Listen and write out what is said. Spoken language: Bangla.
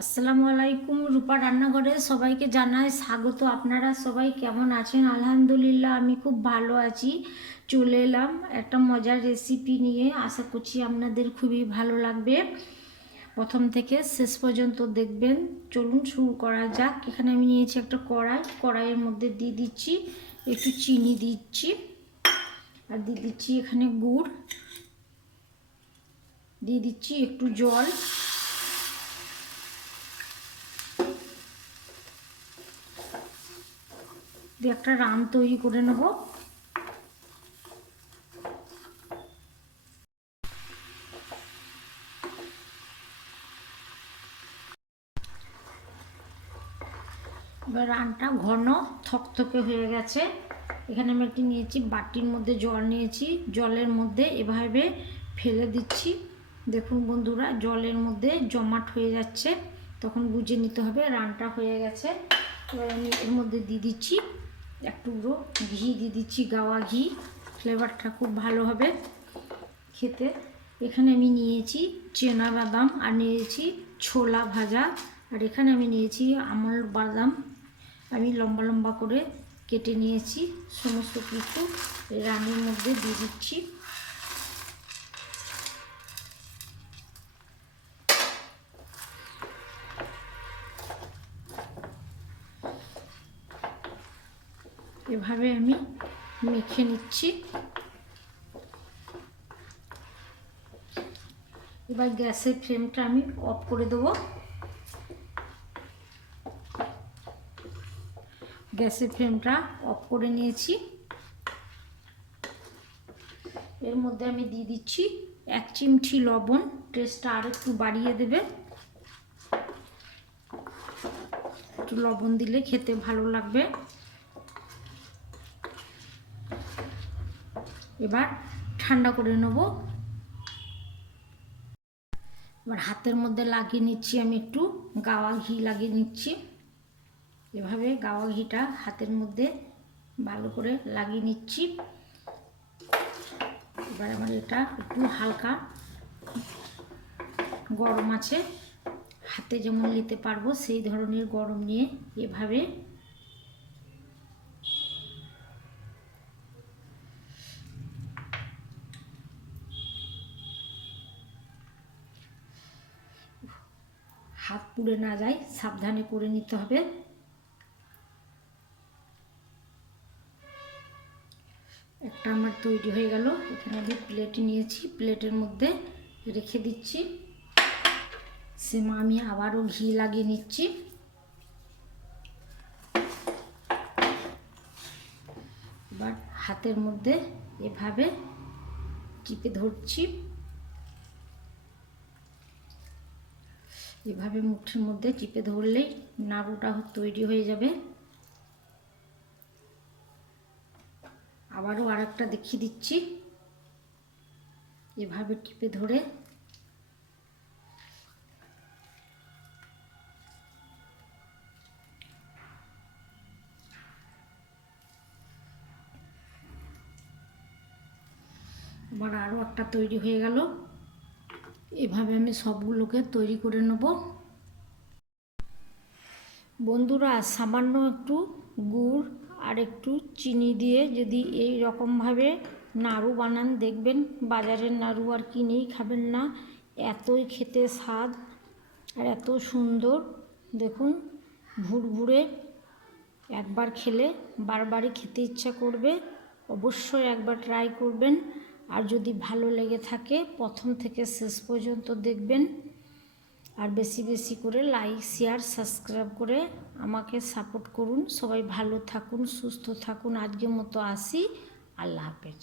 আসসালামু আলাইকুম। রূপা রান্নাঘরে সবাইকে জানাই স্বাগত। আপনারা সবাই কেমন আছেন? আলহামদুলিল্লাহ আমি খুব ভালো আছি। চলে এলাম একটা মজার রেসিপি নিয়ে, আশা করছি আপনাদের খুবই ভালো লাগবে। প্রথম থেকে শেষ পর্যন্ত দেখবেন। চলুন শুরু করা যাক। এখানে আমি নিয়েছি একটা কড়াইয়ের মধ্যে দিয়ে দিচ্ছি একটু চিনি, দিচ্ছি আর দিয়ে দিচ্ছি এখানে গুড়, দিয়ে দিচ্ছি একটু জল, দিয়ে একটা রান তৈরি করে নেব। এবার রানটা ঘন থকথকে হয়ে গেছে। এখানে আমি একটি নিয়েছি, বাটির মধ্যে জল নিয়েছি, জলের মধ্যে এভাবে ফেলে দিচ্ছি। দেখুন বন্ধুরা, জলের মধ্যে জমাট হয়ে যাচ্ছে, তখন বুঝে নিতে হবে রানটা হয়ে গেছে। এবার আমি এর মধ্যে দিয়ে দিচ্ছি এক টুকরো ঘি, দিয়ে দিচ্ছি গাওয়া ঘি, ফ্লেভারটা খুব ভালো হবে খেতে। এখানে আমি নিয়েছি চেনা বাদাম আর নিয়েছি ছোলা ভাজা, আর এখানে আমি নিয়েছি আমল বাদাম, আমি লম্বা লম্বা করে কেটে নিয়েছি। সমস্ত কিছু রানের মধ্যে দিয়ে দিচ্ছি। এভাবে আমি মেখে নিচ্ছি। এবার গ্যাসের ফ্লেমটা আমি অফ করে দেবো। গ্যাসের ফ্লেমটা অফ করে নিয়েছি। এর মধ্যে আমি দিয়ে দিচ্ছি 1 চিমটি লবণ, টেস্টটা আর একটু বাড়িয়ে দেবে। একটু লবণ দিলে খেতে ভালো লাগবে। এবার ঠান্ডা করে নেব। এবার হাতের মধ্যে লাগিয়ে নিচ্ছি, আমি একটু গাওয়া ঘি লাগিয়ে নিচ্ছি। এভাবে গাওয়া ঘিটা হাতের মধ্যে ভালো করে লাগিয়ে নিচ্ছি। এবার আমার এটা একটু হালকা গরম আছে, হাতে যেমন নিতে পারবো সেই ধরনের গরম নিয়ে এভাবে হাত পুড়ে না যায় সাবধানে করে নিতে হবে। একটা আমার তৈরি হয়ে গেল। এখানে আমি প্লেট নিয়েছি, প্লেটের মধ্যে রেখে দিচ্ছি। সেমা আমি আবারও ঘি লাগিয়ে নিচ্ছি। এবার হাতের মধ্যে এভাবে টিপে ধরছি। এভাবে মুঠির মধ্যে টিপে ধরলেই নাড়ুটা তৈরি হয়ে যাবে। আবারও আরেকটা দেখিয়ে দিচ্ছি। এভাবে টিপে ধরে আবার আরও একটা তৈরি হয়ে গেল। এভাবে আমি সবগুলোকে তৈরি করে নেব। বন্ধুরা, সামান্য একটু গুড় আর একটু চিনি দিয়ে যদি এই রকমভাবে নাড়ু বানান, দেখবেন বাজারের নাড়ু আর কিনেই খাবেন না, এতই খেতে স্বাদ আর এত সুন্দর। দেখুন ভুরভুরে, একবার খেলে বারবারই খেতে ইচ্ছা করবে। অবশ্যই একবার ট্রাই করবেন। আর যদি ভালো লেগে থাকে প্রথম থেকে শেষ পর্যন্ত দেখবেন। আর বেশি বেশি করে লাইক, শেয়ার, সাবস্ক্রাইব করে আমাকে সাপোর্ট করুন। সবাই ভালো থাকুন, সুস্থ থাকুন। আজকের মতো আসি। আল্লাহ হাফেজ।